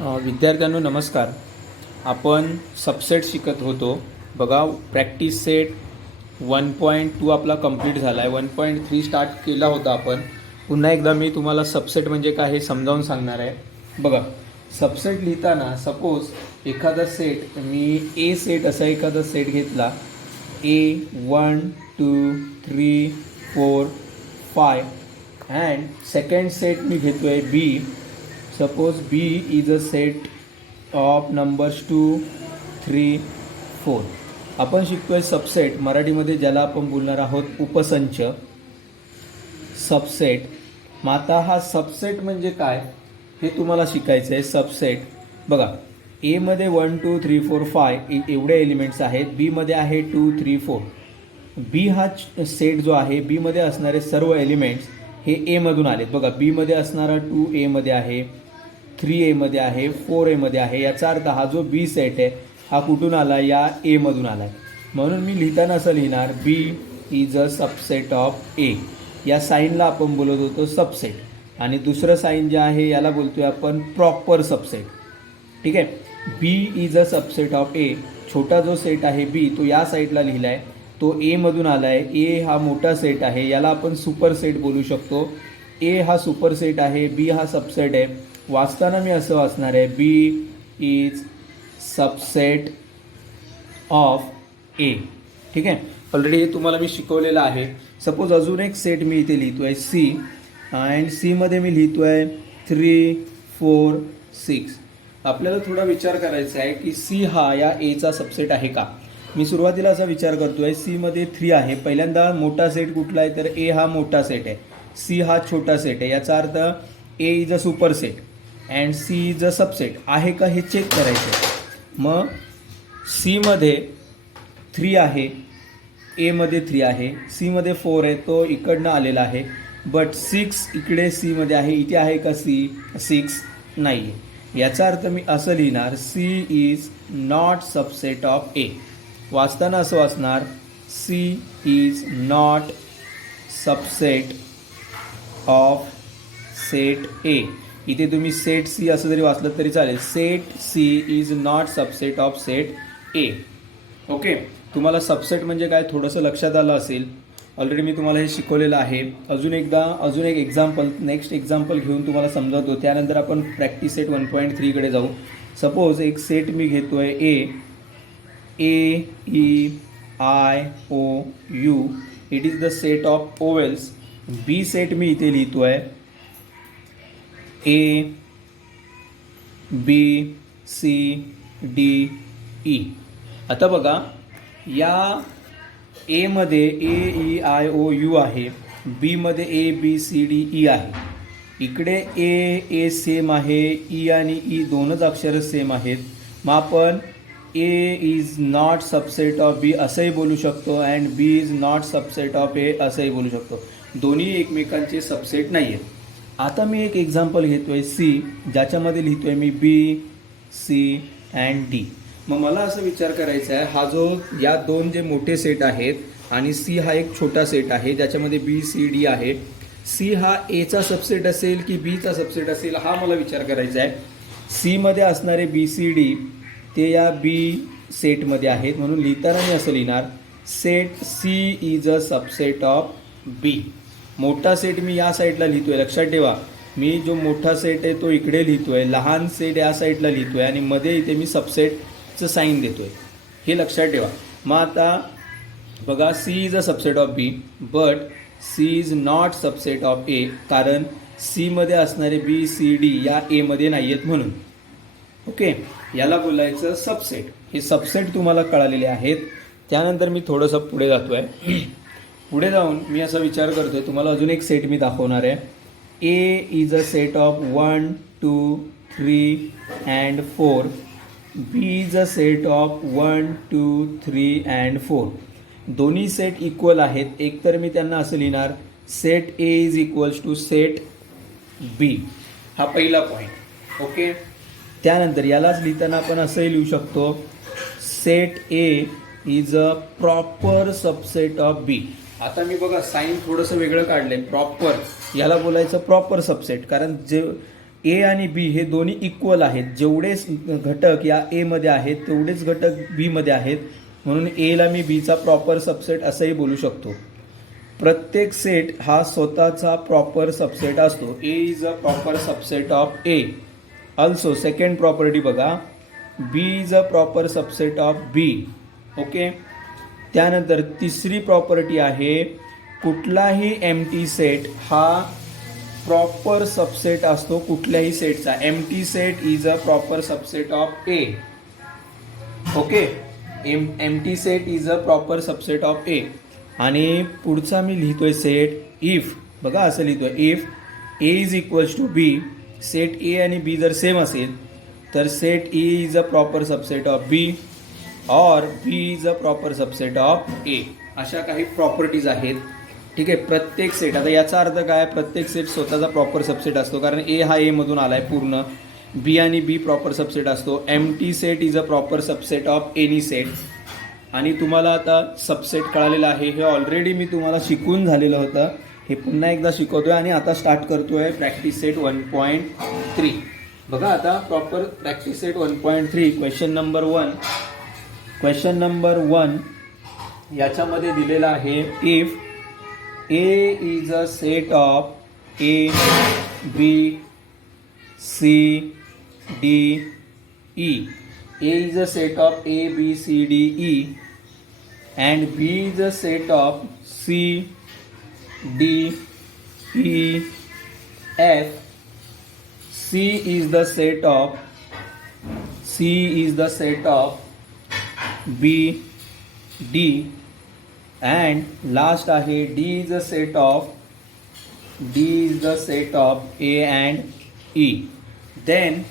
विद्यार्थ्यांनो नमस्कार. आपण सबसेट शिकत होतो. बघा, प्रॅक्टिस सेट 1.2 आपला कंप्लीट झाला आहे. 1.3 स्टार्ट केला होता आपण. पुन्हा एकदा मी तुम्हाला सबसेट म्हणजे काय हे समजावून सांगणार आहे. बघा, सबसेट लिहिताना सपोज एखादा सेट, मी ए सेट असा एखादा सेट घेतला, ए 1 2 3 4 5 अँड सेकंड सेट मी घेतो आहे B. Suppose B is a set of numbers 2 3 4. आपण शिकतोय सबसेट, मराठीमध्ये ज्याला आपण बोलणार आहोत उपसंच, सबसेट. मग आता हा सबसेट म्हणजे काय हे तुम्हाला शिकायचं आहे. सबसेट बघा, ए मध्ये 1 2 3 4 5 एवढे एलिमेंट्स आहेत, बी मध्ये आहे 2 3 4. बी हा सेट जो आहे, बी मध्ये असणारे सर्व एलिमेंट्स हे ए मधून आलेत. बघा, बी मध्ये असणारा 2 ए मध्ये आहे, 3 ए मध्ये आहे, 4 ए मध्ये आहे. याचा अर्थ हा जो बी सेट आहे हा कुठून आला, या ए मधून आला आहे. म्हणून मी लिहिताना असं लिहिणार, बी इज अ सबसेट ऑफ ए. या साईनला आपण बोलत होतो सबसेट, आणि दुसरं साईन जे आहे याला बोलतोय आपण प्रॉपर सबसेट. ठीक आहे. B is a subset of ए. छोटा जो सेट आहे बी, तो या साईडला लिहिला आहे, तो ए मधून आला आहे. ए हा मोठा सेट आहे, याला आपण सुपर सेट बोलू शकतो. ए हा सुपर सेट आहे, बी हा सबसेट आहे. वाचताना मी असं वाचणार आहे, बी इज सबसेट ऑफ ए. ठीक आहे. ऑलरेडी हे तुम्हाला मी शिकवलेलं आहे. सपोज अजून एक सेट मी इथे लिहितो आहे सी, अँड सीमध्ये मी लिहितो आहे 3 4 6. आपल्याला थोडा विचार करायचा आहे की सी हा या एचा सबसेट आहे का. मी सुरुवातीला असा विचार करतो आहे, सीमध्ये 3 आहे. पहिल्यांदा मोठा सेट कुठला आहे, तर ए हा मोठा सेट आहे, सी हा छोटा सेट आहे. याचा अर्थ A is a superset and C is a subset आहे का हे चेक करायचं. मग सीमध्ये 3 आहे, एमध्ये 3 आहे, सीमध्ये 4 आहे, तो इकडनं आलेला आहे. बट 6 इकडे सीमध्ये आहे, इथे आहे का सी 6 नाही आहे. याचा अर्थ मी असं लिहिणार, C is not subset of A. वाचताना असं वाचणार, C is not subset of set A. इथे तुम्ही सेट सी असं जरी वाचलं तरी चालेल. Set C is not subset of set A. Okay. तुम्हाला सबसेट म्हणजे काय थोडंसं लक्षात आलं असेल. ऑलरेडी मी तुम्हाला हे शिकवलेलं आहे. अजून एक एक्झाम्पल, नेक्स्ट एक्झाम्पल घेऊन तुम्हाला समजावतो. त्यानंतर आपण प्रॅक्टिस सेट 1.3 कडे जाऊ. सपोज एक सेट मी घेतो आहे A E I O U. It is the set of vowels. B set मी इथे लिहितो आहे A B C D E. आता बघा, या ए मध्ये A E I O U आहे, बी मध्ये A B C D E आहे. इकडे ए सेम आहे, ई आणि ई दोनच अक्षर सेम आहेत. मग आपण A is not subset of B असंही बोलू शकतो and B is not subset of ए असंही बोलू शकतो. दोन्ही एकमेकांचे सबसेट नाही आहेत. आता मी एक एक्झाम्पल घेतो आहे सी, ज्याच्यामध्ये लिहितो आहे मी बी सी अँड डी. मग मला असं विचार करायचा आहे, हा जो या दोन जे मोठे सेट आहेत आणि सी हा एक छोटा सेट आहे ज्याच्यामध्ये बी सी डी आहे, सी हा एचा सबसेट असेल की बीचा सबसेट असेल हा मला विचार करायचा आहे. सीमध्ये असणारे बी सी डी ते या बी सेटमध्ये आहेत. म्हणून लिहिताना मी असं लिहिणार, set C is a subset of B. मोठा सेट मी या साईडला लिहितो आहे. लक्षात ठेवा, मी जो मोठा सेट आहे तो इकडे लिहितो आहे, लहान सेट या साईडला लिहितो आहे आणि मध्ये इथे मी सबसेटचं साईन देतो आहे. हे लक्षात ठेवा. मग आता बघा, C is a subset of B but C is not subset of A, कारण सीमध्ये असणारे बी सी डी या एमध्ये नाही आहेत म्हणून. ओके. याला बोलायचं सबसेट. हे सबसेट तुम्हाला कळालेले आहेत. त्यानंतर मी थोडंसं पुढे जातो आहे. पुढे जाऊन मी असा विचार करतो आहे, तुम्हाला अजून एक सेट मी दाखवणार आहे. A is a set of 1 2 3 and 4. B is a set of 1 2 3 and 4. दोन्ही सेट इक्वल आहेत. एकतर मी त्यांना असं लिहिणार, set A is equals to set B. हा पहिला पॉईंट. ओके. त्यानंतर यालाच लिहिताना आपण असंही लिहू शकतो, set A is a proper subset of B. आता मी बघा साईन थोडंसं वेगळं काढलंय. प्रॉपर याला बोलायचं प्रॉपर सबसेट, कारण जे ए आणि बी हे दोन्ही इक्वल आहेत. जेवढे घटक या ए मध्ये आहेत तेवढेच घटक बी मध्ये आहेत, म्हणून एला मी बीचा प्रॉपर सबसेट असंही बोलू शकतो. प्रत्येक सेट हा स्वतःचा प्रॉपर सबसेट असतो. A is a proper subset of A. Also second property बघा, B is a proper subset of B. Okay. त्यानंतर तिसरी प्रॉपर्टी आहे, कुठलाही एम्प्टी सेट हा प्रॉपर सबसेट असतो कुठल्याही सेटचा. Empty set is a proper subset of A. Okay. Empty set is a proper subset of A. आणि पुढचा मी लिहितोय सेट इफ. बघा असं लिहितोय, if A is equals to B. Set ए आणि बी जर सेम असेल तर set A is a proper subset of B और B is a proper subset of A. अशा काही प्रॉपर्टीज आहेत. ठीक आहे. प्रत्येक सेट, आता याचा अर्थ काय, प्रत्येक सेट स्वतःचा प्रॉपर सबसेट असतो, कारण ए हा ए मधून आलाय पूर्ण. बी आणि बी प्रॉपर सबसेट असतो. Empty set is a proper subset of any set. आणि तुम्हाला आता सबसेट कळालेलं आहे, हे ऑलरेडी मी तुम्हाला शिकून झालेलं होतं. हे पुन्हा एकदा शिकवतोय आणि आता स्टार्ट करतोय प्रॅक्टिस सेट 1.3. बघा आता proper practice set 1.3 question number 1. Question number 1 याच्यामध्ये दिलेलं आहे, if A is a set of A B C D E. A is a set of A, B, C, D, E and B is a set of C, D, E, F. C is the set of B, D and last आहे D is the set of A and E. Then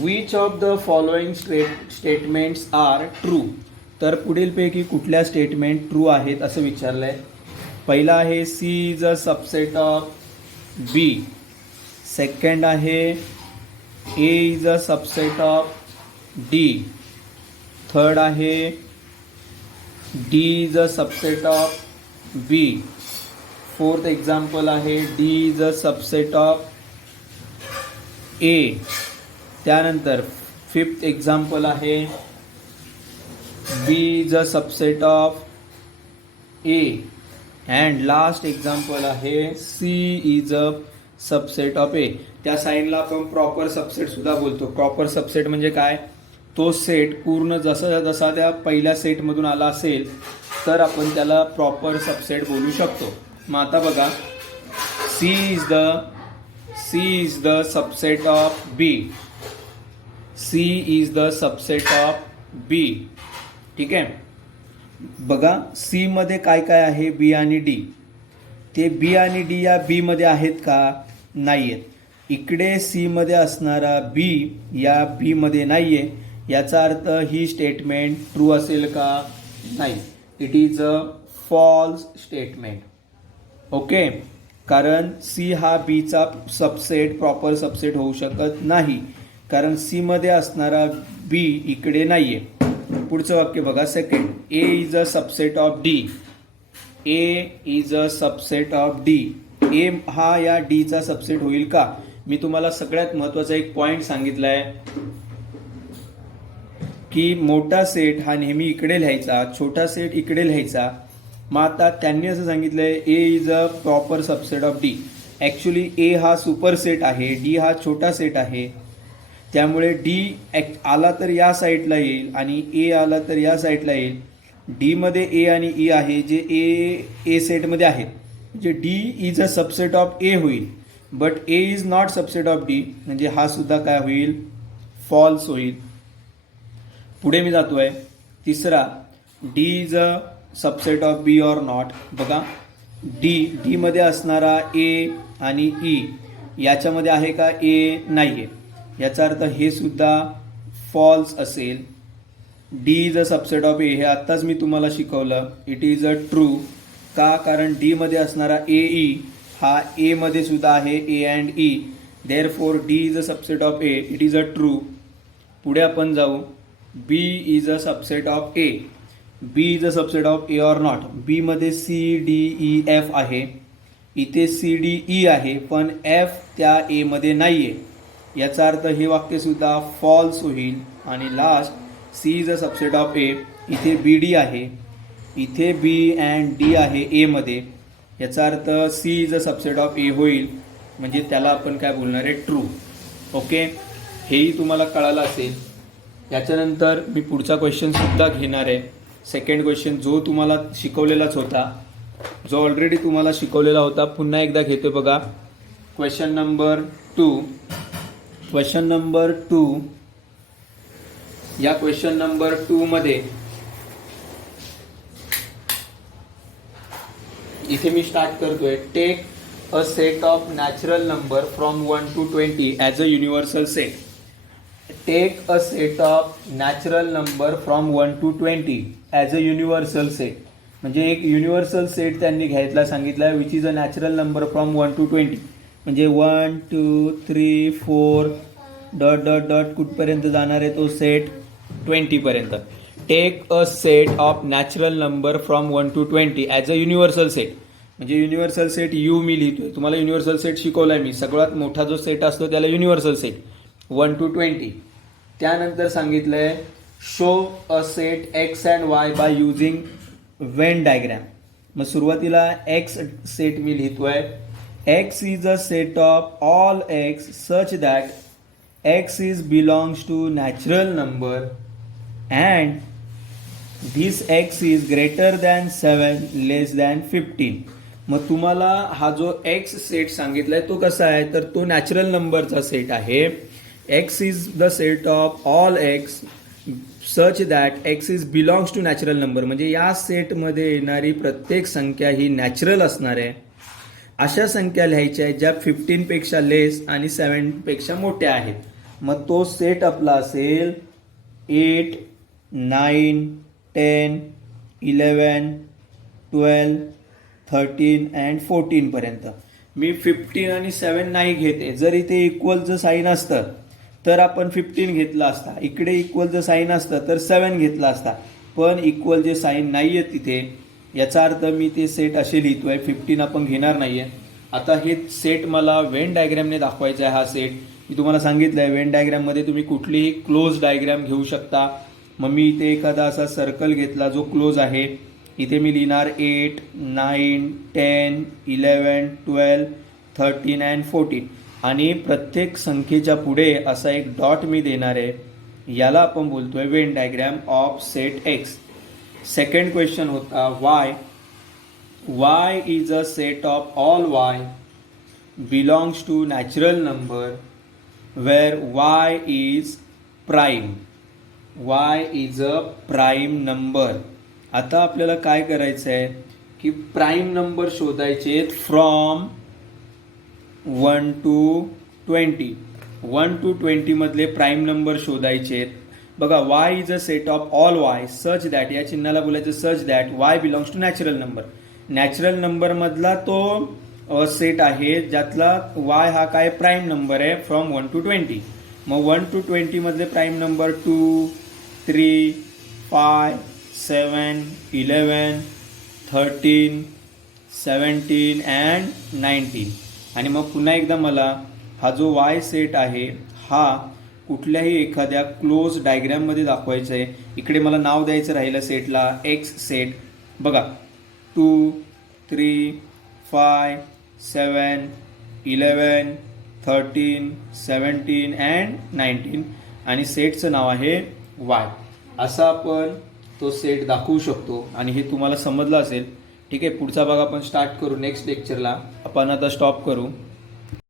which of the following statements are true. तर पुढीलपैकी कुठल्या statement true आहेत असं विचारलंय. पहिला आहे C is a subset of B. Second आहे A is a subset of D. Third आहे D is a subset of B. Fourth example आहे D is a subset of A. त्यानंतर फिफ्थ एक्झाम्पल आहे B is a subset of A. And last example आहे C is a subset of A. त्या साईनला आपण proper subset सुद्धा बोलतो. Proper subset म्हणजे काय, तो सेट पूर्ण जसा त्या पहिल्या सेटमधून आला असेल तर आपण त्याला प्रॉपर सबसेट बोलू शकतो. मग आता बघा, C is the subset of B. C is the subset of B. ठीक आहे. बघा C मध्ये काय काय आहे, B आणि D. ते B आणि D या B मध्ये आहेत का, नाही आहेत. इकडे C मध्ये असणारा B या B मध्ये नाहीये. याचा अर्थ ही स्टेटमेंट ट्रू असेल का, नाही. It is a false statement. Okay. कारण C हा B चा सबसेट प्रॉपर सबसेट होऊ शकत नाही, कारण सी मध्ये असणारा बी इकडे नाहीये. पुढचं वाक्य बघा, second, A is a subset of D. A is a subset of D. A हा या डी चा सबसेट होईल का. मी तुम्हाला सगळ्यात महत्वाचा एक पॉइंट सांगितलाय की मोठा सेट हा नेहमी इकडे लिहायचा, छोटा सेट इकडे लिहायचा. मग आता त्यांनी असं सांगितलंय A is a proper subset of D. Actually A हा सुपर सेट आहे, डी हा छोटा सेट आहे. त्यामुळे डी आला तर या साईडला येईल आणि ए आला तर या साईडला येईल. डी मध्ये ए आणि ई आहे जे ए सेटमध्ये आहेत, म्हणजे D is a subset of A होईल. But A is not subset of D, म्हणजे हा सुद्धा काय होईल, फॉल्स होईल. पुढे मी जातोय. तिसरा, D is a subset of B or not. बघा, डी मध्ये असणारा ए आणि ई याच्यामध्ये आहे का, ए नाहीये. याचा अर्थ हे सुद्धा फॉल्स असेल. D is a subset of A हे आत्ताच मी तुम्हाला शिकवलं. It is a true. का, कारण डी मध्ये असणारा ए ई हा ए मध्ये सुद्धा आहे, A and E. Therefore D is a subset of A. It is a true. पुढे आपण जाऊ. B is a subset of A. B is a subset of A or not. B मध्ये सी डी ई एफ आहे. इथे C D E आहे पण F त्या ए मध्ये नाहीये. याचा अर्थ हे वाक्य सुद्धा फॉल्स होईल. आणि last C is a subset of A, इथे बी डी आहे, इथे बी अँड डी आहे ए मध्ये, याचा अर्थ C is a subset of A होईल, म्हणजे त्याला आपण काय बोलणार आहे, ट्रू. ओके, हेही तुम्हाला कळालं असेल. याच्यानंतर मी पुढचा क्वेश्चन सुद्धा घेणार आहे. सेकंड क्वेश्चन जो तुम्हाला शिकवलेलाच होता, जो ऑलरेडी तुम्हाला शिकवलेला होता, पुन्हा एकदा घेतो बघा. Question number 2. क्वेश्चन नंबर 2, या क्वेश्चन नंबर 2 मध्ये इथे मी स्टार्ट करतोय. Take a set of natural number from 1 to 20 as a universal set. Take a set of natural number from 1 to 20 as a universal set. म्हणजे एक universal set त्यांनी घ्यायला सांगितला आहे, which is a natural number from 1 to 20. म्हणजे 1 2 3 4 dot dot dot कुठपर्यंत जाणार आहे तो सेट, 20 पर्यंत. Take a set of natural number from 1 to 20 as a universal set. म्हणजे युनिव्हर्सल सेट यू मी लिहितोय, तुम्हाला युनिव्हर्सल सेट शिकवलाय मी. सगळ्यात मोठा जो सेट असतो त्याला युनिव्हर्सल सेट 1 to 20. त्यानंतर सांगितलंय show a set X and Y by using Venn diagram. मग सुरुवातीला एक्स सेट मी लिहितोय. X is a set of all x such that x is belongs to natural number and this x is greater than 7 less than 15. मग तुम्हाला हा जो x set सांगितलाय तो कसा आहे, तर तो नॅचरल नंबरचा सेट आहे. X is the set of all x such that x is belongs to natural number. म्हणजे या सेटमध्ये येणारी प्रत्येक संख्या ही नॅचरल असणार आहे. अशा संख्या लिहायच्या आहेत ज्या 15 पेक्षा लेस आणि 7 पेक्षा मोठ्या आहेत. मग तो सेट आपला असेल 8 9 10 11 12 13 अँड 14 पर्यंत. मी 15 आणि 7 नाही घेते. जर इथे इक्वलचं साईन असतं तर आपण 15 घेतला असता, इकडे इक्वलचं साईन असतं तर 7 घेतला असता, पण इक्वल जे साईन नाही आहे तिथे, याचा अर्थ मी ते सेट असे लिहितोय, 15 आपण घेणार नाही आहे. आता हे सेट मला वेन डायग्रॅमने दाखवायचा आहे. हा सेट मी तुम्हाला सांगितलं आहे, वेन डायग्रॅममध्ये तुम्ही कुठलीही क्लोज डायग्रॅम घेऊ शकता. मग मी इथे एखादा असा सर्कल घेतला जो क्लोज आहे. इथे मी लिहिणार 8 9 10 11 12 13 अँड 14 आणि प्रत्येक संख्येच्या पुढे असा एक डॉट मी देणार आहे. याला आपण बोलतोय Venn diagram of set X. Second question होता Y. Y is a set of all Y belongs to natural number where Y is prime. Y is a prime number. आता आपल्याला काय करायचं आहे की प्राईम नंबर शोधायचे फ्रॉम 1 to 20. 1 to 20 मधले prime number शोधायचे. बघा, Y is a set of all y such that, या चिन्हाला बोलायचं such that y belongs to natural number. Natural number मधला तो सेट आहे ज्यातला वाय हा काय प्राईम नंबर आहे फ्रॉम 1 to 20. मग 1 to 20 मधले प्राईम नंबर 2 3 5 7 11 13 17 अँड 19. आणि मग पुन्हा एकदा मला हा जो वाय सेट आहे हा कुठल्याही एखाद्या क्लोज डायग्रॅममध्ये दाखवायचा आहे. इकडे मला नाव द्यायचं राहिलं सेटला एक्स सेट. बघा 2 3 5 7 11 13 17 अँड 19 आणि सेटचं नाव आहे वाय. असं आपण तो सेट दाखवू शकतो आणि हे तुम्हाला समजलं असेल. ठीक आहे, पुढचा भाग आपण स्टार्ट करू नेक्स्ट लेक्चरला. आपण आता स्टॉप करू.